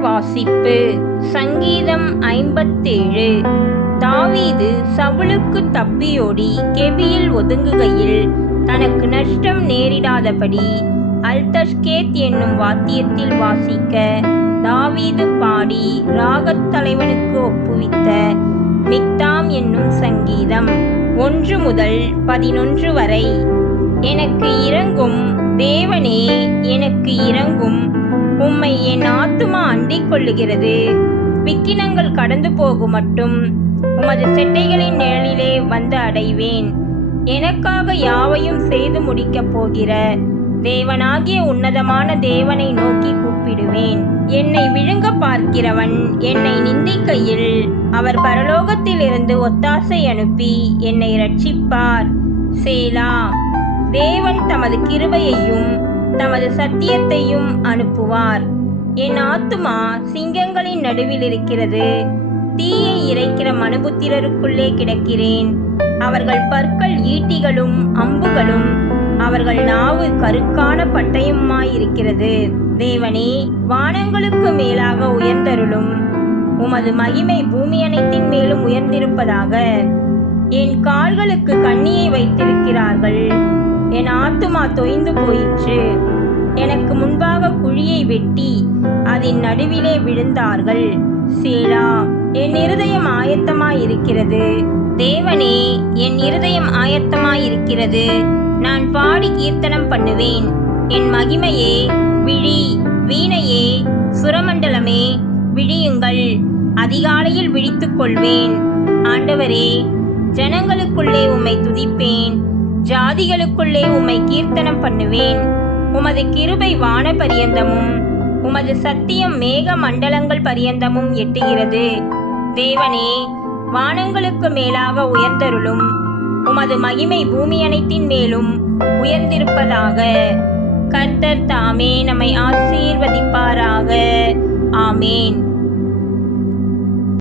வாசிப்பு. சங்கீதம் ஐம்பத்தேழு. தாவீது சவுளுக்கு தப்பியோடி கெபியில் ஒதுங்குகையில் தனக்கு நஷ்டம் நேரிடாதபடி அல்தஷ்கேத் என்னும் வாத்தியத்தில் வாசிக்க தாவீது பாடி ராகத் தலைவனுக்கு ஒப்புவித்த மிக்தாம் என்னும் சங்கீதம். ஒன்று முதல் பதினொன்று வரை எனக்கு இறங்கும் தேவனே எனக்கு இறங்கும். உம்மை என் அண்டிக் கொள்ளுகிறது விக்கினங்கள் கடந்து போகும் மட்டும் உமது செட்டைகளின் நிழலிலே வந்து அடைவேன். எனக்காக யாவையும் செய்து முடிக்கப் போகிற தேவனாகிய உன்னதமான தேவனை நோக்கி கூப்பிடுவேன். என்னை விழுங்க பார்க்கிறவன் என்னை நிந்திக்கையில் அவர் பரலோகத்திலிருந்து ஒத்தாசை அனுப்பி என்னை ரட்சிப்பார் சேலா தேவன் தமது கிருபையையும் தமது சத்தியத்தையும் அனுப்புவார். என் ஆத்துமா சிங்கங்களின் நடுவில் இருக்கிறது. தீயை இறைக்கிற மனுபுத்திரருக்குள்ளே கிடக்கிறேன். அவர்கள் பற்கள் ஈட்டிகளும் அம்புகளும் அவர்கள் நாவு கருக்கான பட்டயமாயிருக்கிறது. தேவனே வானங்களுக்கு மேலாக உயர்ந்தருளும். உமது மகிமை பூமி அனைத்தின் மேலும் உயர்ந்திருப்பதாக என் கால்களுக்கு கண்ணியை வைத்திருக்கிறார்கள். என் ஆத்துமா தொய்ந்து போயிற்று. எனக்கு முன்பாக குழியை வெட்டி அதன் நடுவிலே விழுந்தார்கள். சேலா என் இருதயம் ஆயத்தமாயிருக்கிறது. தேவனே என் இருதயம் ஆயத்தமாயிருக்கிறது. நான் பாடி கீர்த்தனம் பண்ணுவேன். என் மகிமையே விழி வீணையே சுரமண்டலமே விழியுங்கள். அதிகாலையில் விழித்துக் கொள்வேன். ஆண்டவரே ஜனங்களுக்குள்ளே உம்மை துதிப்பேன். ஜாதிகளுக்குள்ளே உம்மை கீர்த்தனம் பண்ணுவேன். உமது கிருபை வான பரியந்தமும் உமது சத்தியம் மேக மண்டலங்கள் பரியந்தமும் எட்டுகிறது. தேவனே வானங்களுக்கு மேலாக உயர்ந்தருளும் உமது மகிமை பூமி அனைத்தின் மேலும் உயர்ந்திருப்பதாக. கர்த்தர் தாமே நம்மை ஆசீர்வதிப்பாராக. ஆமேன்.